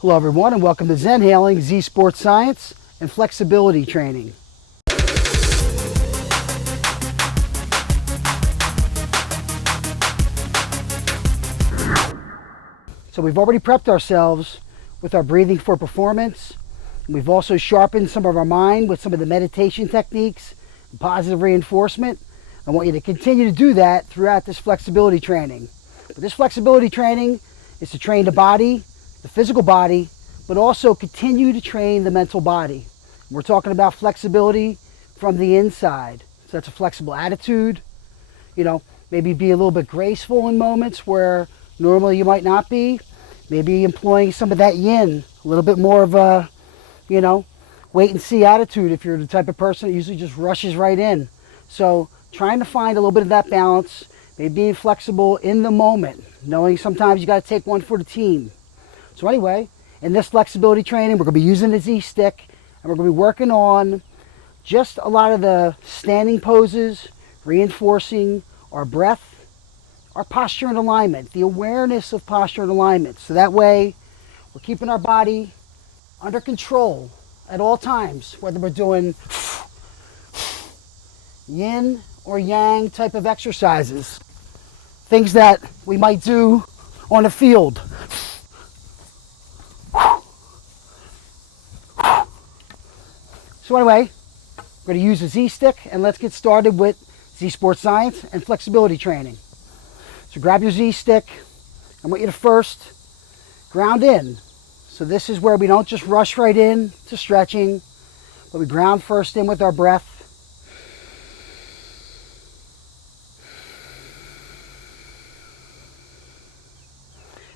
Hello everyone and welcome to Zenhaling Sports Science and Flexibility Training. So we've already prepped ourselves with our breathing for performance. We've also sharpened some of our mind with some of the meditation techniques and positive reinforcement. I want you to continue to do that throughout this flexibility training. But this flexibility training is to train the body, the physical body, but also continue to train the mental body. We're talking about flexibility from the inside. So that's a flexible attitude, maybe be a little bit graceful in moments where normally you might not be. Maybe employing some of that yin, a little bit more of a, wait and see attitude if you're the type of person that usually just rushes right in. So trying to find a little bit of that balance, maybe being flexible in the moment, knowing sometimes you got to take one for the team. So anyway, in this flexibility training, we're going to be using the Z stick and we're going to be working on just a lot of the standing poses, reinforcing our breath, our posture and alignment, the awareness of posture and alignment. So that way we're keeping our body under control at all times, whether we're doing yin or yang type of exercises, things that we might do on a field. So anyway, we're going to use a Z stick and let's get started with Z Sports Science and flexibility training. So grab your Z stick. I want you to first ground in. So this is where we don't just rush right in to stretching, but we ground first in with our breath.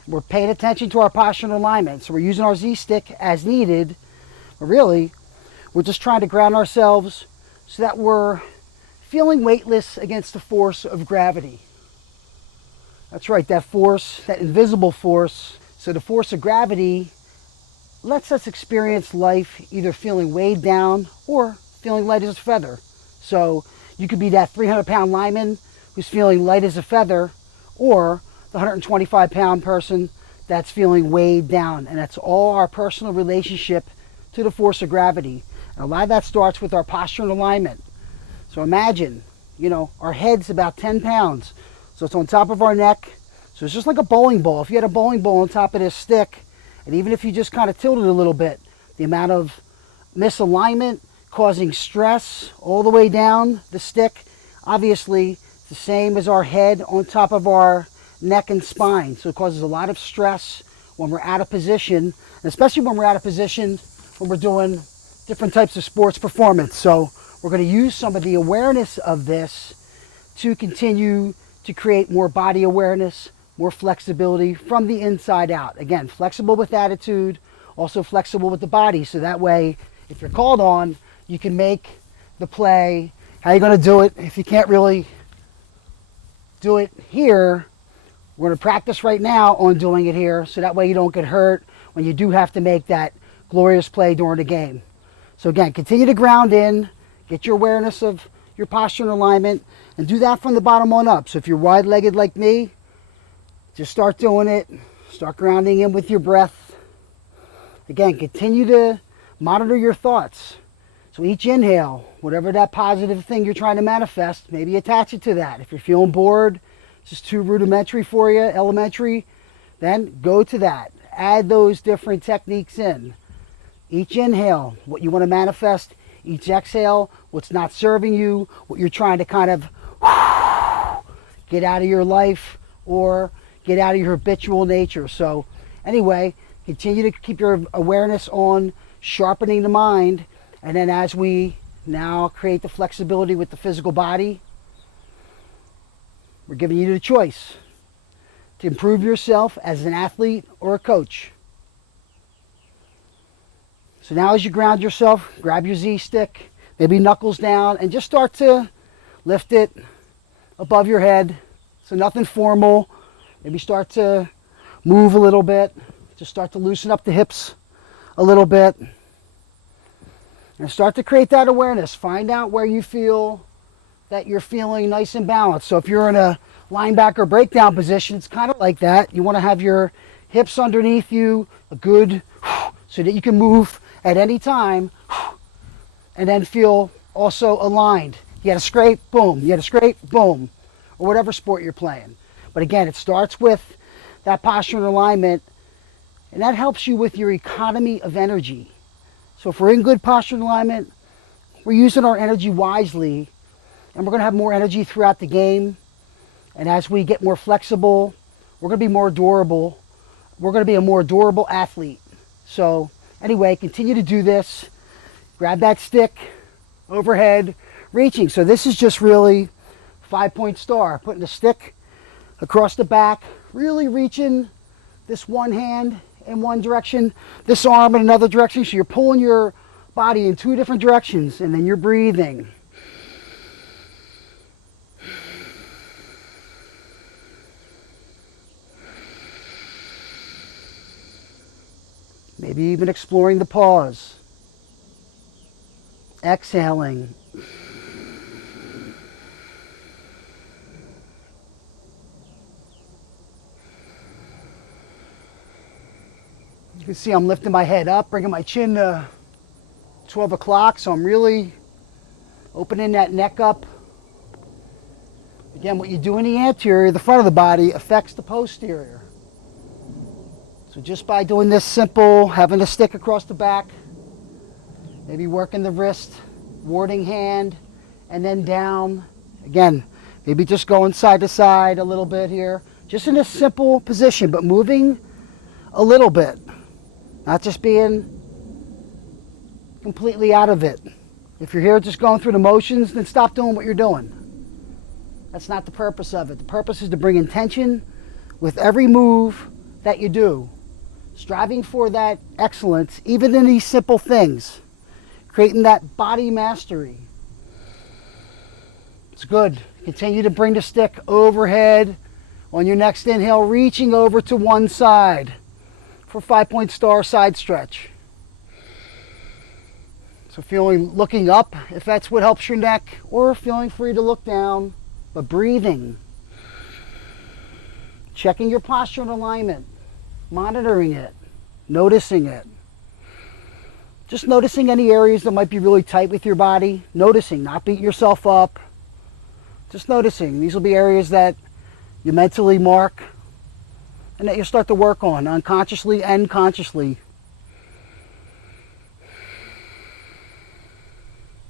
We're paying attention to our posture and alignment. So we're using our Z stick as needed, but really, we're just trying to ground ourselves so that we're feeling weightless against the force of gravity. That's right, that force, that invisible force. So the force of gravity lets us experience life either feeling weighed down or feeling light as a feather. So you could be that 300-pound lineman who's feeling light as a feather, or the 125-pound person that's feeling weighed down. And that's all our personal relationship to the force of gravity. And a lot of that starts with our posture and alignment. So imagine, our head's about 10 pounds. So it's on top of our neck. So it's just like a bowling ball. If you had a bowling ball on top of this stick, and even if you just kind of tilted it a little bit, the amount of misalignment causing stress all the way down the stick, obviously it's the same as our head on top of our neck and spine. So it causes a lot of stress when we're out of position, and especially when we're out of position when we're doing different types of sports performance. So we're going to use some of the awareness of this to continue to create more body awareness, more flexibility from the inside out. Again, flexible with attitude, also flexible with the body. So that way, if you're called on, you can make the play. How are you going to do it? If you can't really do it here, we're going to practice right now on doing it here. So that way you don't get hurt when you do have to make that glorious play during the game. So again, continue to ground in, get your awareness of your posture and alignment, and do that from the bottom on up. So if you're wide-legged like me, just start doing it. Start grounding in with your breath. Again, continue to monitor your thoughts. So each inhale, whatever that positive thing you're trying to manifest, maybe attach it to that. If you're feeling bored, it's just too rudimentary for you, elementary, then go to that. Add those different techniques in. Each inhale, what you want to manifest. Each exhale, what's not serving you, what you're trying to kind of get out of your life or get out of your habitual nature. So anyway, continue to keep your awareness on sharpening the mind. And then as we now create the flexibility with the physical body, we're giving you the choice to improve yourself as an athlete or a coach. So now as you ground yourself, grab your Z stick, maybe knuckles down, and just start to lift it above your head. So nothing formal. Maybe start to move a little bit. Just start to loosen up the hips a little bit. And start to create that awareness. Find out where you feel that you're feeling nice and balanced. So if you're in a linebacker breakdown position, it's kind of like that. You want to have your hips underneath you, a good so that you can move at any time and then feel also aligned. You had a scrape, boom. You had a scrape, boom. Or whatever sport you're playing. But again, it starts with that posture and alignment, and that helps you with your economy of energy. So if we're in good posture and alignment, we're using our energy wisely, and we're going to have more energy throughout the game. And as we get more flexible, we're going to be more durable. We're going to be a more durable athlete. So anyway, continue to do this. Grab that stick overhead, reaching. So this is just really 5-point star, putting the stick across the back, really reaching this one hand in one direction, this arm in another direction. So you're pulling your body in 2 different directions, and then you're breathing. Maybe even exploring the pause. Exhaling. You can see I'm lifting my head up, bringing my chin to 12 o'clock, so I'm really opening that neck up. Again, what you do in the anterior, the front of the body, affects the posterior. So just by doing this simple, having the stick across the back, maybe working the wrist, warding hand, and then down. Again, maybe just going side to side a little bit here. Just in a simple position, but moving a little bit. Not just being completely out of it. If you're here just going through the motions, then stop doing what you're doing. That's not the purpose of it. The purpose is to bring intention with every move that you do. Striving for that excellence, even in these simple things. Creating that body mastery. It's good. Continue to bring the stick overhead. On your next inhale, reaching over to one side for 5-point star side stretch. So looking up, if that's what helps your neck, or feeling free to look down, but breathing. Checking your posture and alignment. Monitoring it. Noticing it. Just noticing any areas that might be really tight with your body. Noticing, not beating yourself up. Just noticing. These will be areas that you mentally mark and that you start to work on unconsciously and consciously.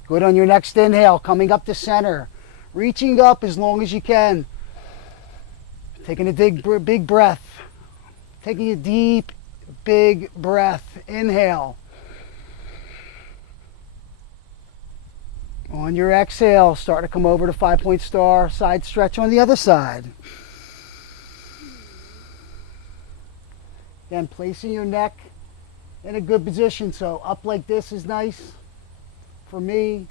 Good on your next inhale, coming up to center. Reaching up as long as you can. Taking a big breath. Taking a deep, big breath. Inhale. On your exhale, start to come over to 5-point star, side stretch on the other side. Again, placing your neck in a good position. So up like this is nice for me.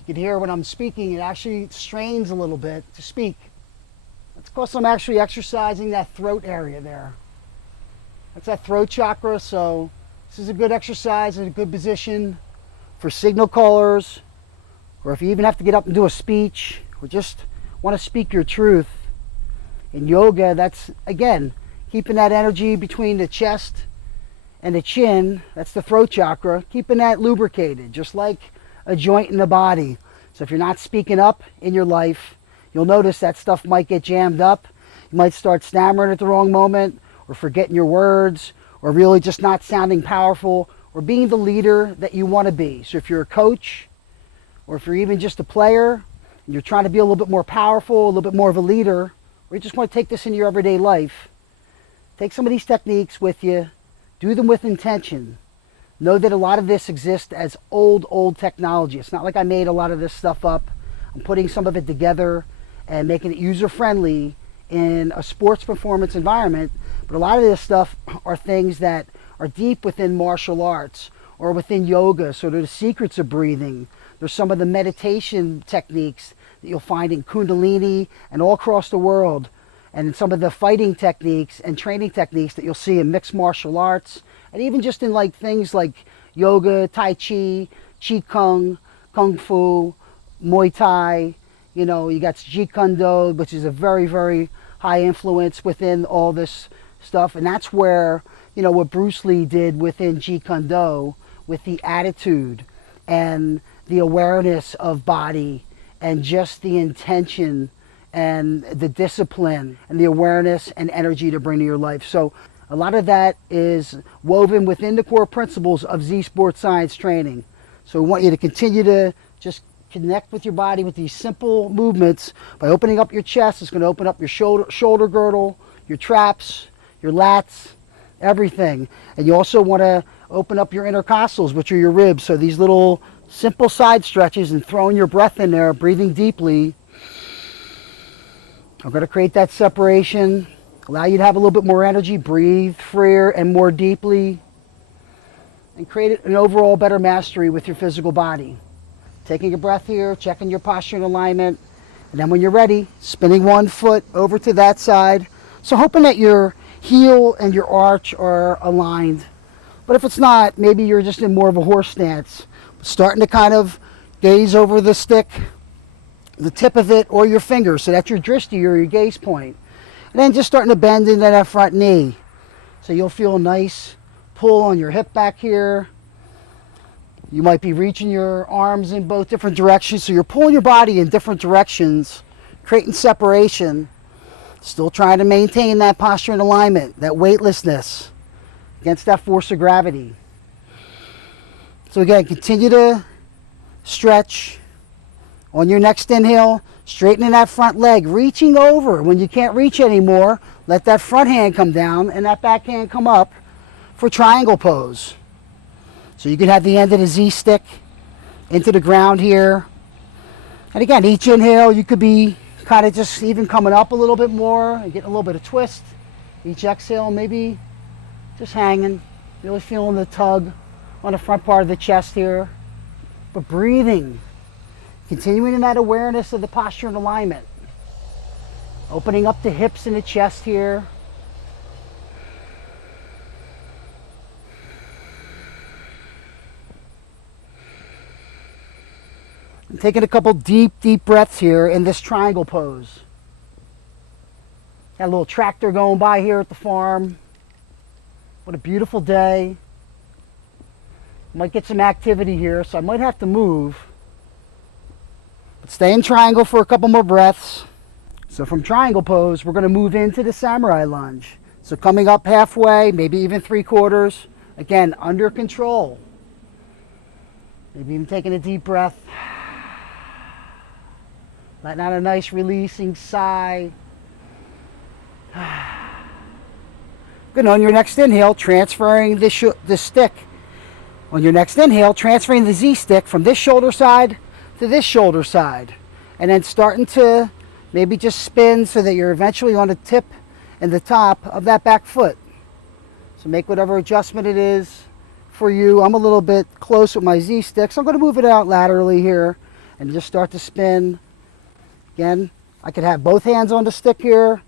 You can hear when I'm speaking, it actually strains a little bit to speak. That's because I'm actually exercising that throat area there. That's that throat chakra, so this is a good exercise in a good position for signal callers, or if you even have to get up and do a speech, or just want to speak your truth. In yoga, that's, again, keeping that energy between the chest and the chin, that's the throat chakra, keeping that lubricated, just like a joint in the body. So if you're not speaking up in your life, you'll notice that stuff might get jammed up. You might start stammering at the wrong moment, or forgetting your words, or really just not sounding powerful, or being the leader that you want to be. So if you're a coach, or if you're even just a player, and you're trying to be a little bit more powerful, a little bit more of a leader, or you just want to take this into your everyday life, take some of these techniques with you, do them with intention. Know that a lot of this exists as old technology. It's not like I made a lot of this stuff up. I'm putting some of it together and making it user-friendly in a sports performance environment. But a lot of this stuff are things that are deep within martial arts or within yoga. So they're the secrets of breathing. There's some of the meditation techniques that you'll find in Kundalini and all across the world, and some of the fighting techniques and training techniques that you'll see in mixed martial arts, and even just in like things like yoga, Tai Chi, Chi Kung, Kung Fu, Muay Thai. You got Jeet Kune Do, which is a very, very high influence within all this stuff. And that's where, you know, what Bruce Lee did within Jeet Kune Do, with the attitude and the awareness of body and just the intention and the discipline and the awareness and energy to bring to your life. So a lot of that is woven within the core principles of Z Sports Science training. So we want you to continue to just connect with your body with these simple movements. By opening up your chest, it's going to open up your shoulder girdle, your traps, your lats, everything. And you also want to open up your intercostals, which are your ribs. So these little simple side stretches and throwing your breath in there, breathing deeply. I'm going to create that separation, allow you to have a little bit more energy, breathe freer and more deeply, and create an overall better mastery with your physical body. Taking a breath here, checking your posture and alignment, and then when you're ready, spinning one foot over to that side. So hoping that your heel and your arch are aligned. But if it's not, maybe you're just in more of a horse stance. Starting to kind of gaze over the stick, the tip of it, or your fingers. So that's your drishti or your gaze point. And then just starting to bend into that front knee. So you'll feel a nice pull on your hip back here. You might be reaching your arms in both different directions. So you're pulling your body in different directions, creating separation. Still trying to maintain that posture and alignment, that weightlessness against that force of gravity. So again, continue to stretch. On your next inhale, straightening that front leg, reaching over. When you can't reach anymore, let that front hand come down and that back hand come up for triangle pose. So you can have the end of the Z stick into the ground here. And again, each inhale, you could be kind of just even coming up a little bit more and getting a little bit of twist. Each exhale, maybe just hanging, really feeling the tug on the front part of the chest here. But breathing, continuing in that awareness of the posture and alignment. Opening up the hips and the chest here. And taking a couple deep breaths here in this triangle pose. Got a little tractor going by here at the farm. What a beautiful day. Might get some activity here, so I might have to move. But stay in triangle for a couple more breaths. So from triangle pose, we're going to move into the samurai lunge. So coming up halfway, maybe even 3/4. Again, under control. Maybe even taking a deep breath. Letting out a nice releasing sigh. Good. On your next inhale, transferring the stick. On your next inhale, transferring the Z stick from this shoulder side to this shoulder side. And then starting to maybe just spin so that you're eventually on the tip and the top of that back foot. So make whatever adjustment it is for you. I'm a little bit close with my Z stick, so I'm going to move it out laterally here and just start to spin. Again, I could have both hands on the stick here.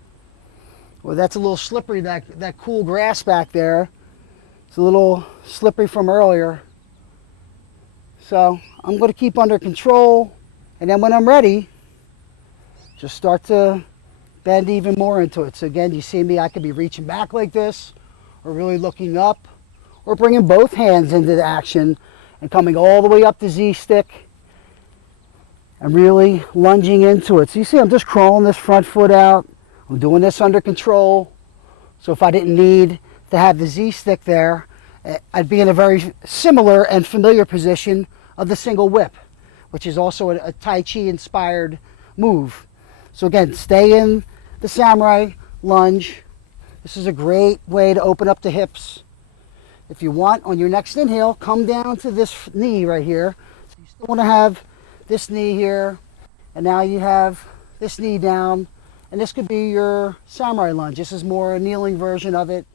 Well, that's a little slippery, that cool grass back there. It's a little slippery from earlier. So I'm going to keep under control. And then when I'm ready, just start to bend even more into it. So again, you see me, I could be reaching back like this, or really looking up, or bringing both hands into the action and coming all the way up the Z stick and really lunging into it. So you see I'm just crawling this front foot out. I'm doing this under control. So if I didn't need to have the Z stick there, I'd be in a very similar and familiar position of the single whip, which is also a Tai Chi inspired move. So again, stay in the samurai lunge. This is a great way to open up the hips. If you want, on your next inhale, come down to this knee right here. So you still want to have this knee here, and now you have this knee down, and this could be your samurai lunge. This is more a kneeling version of it.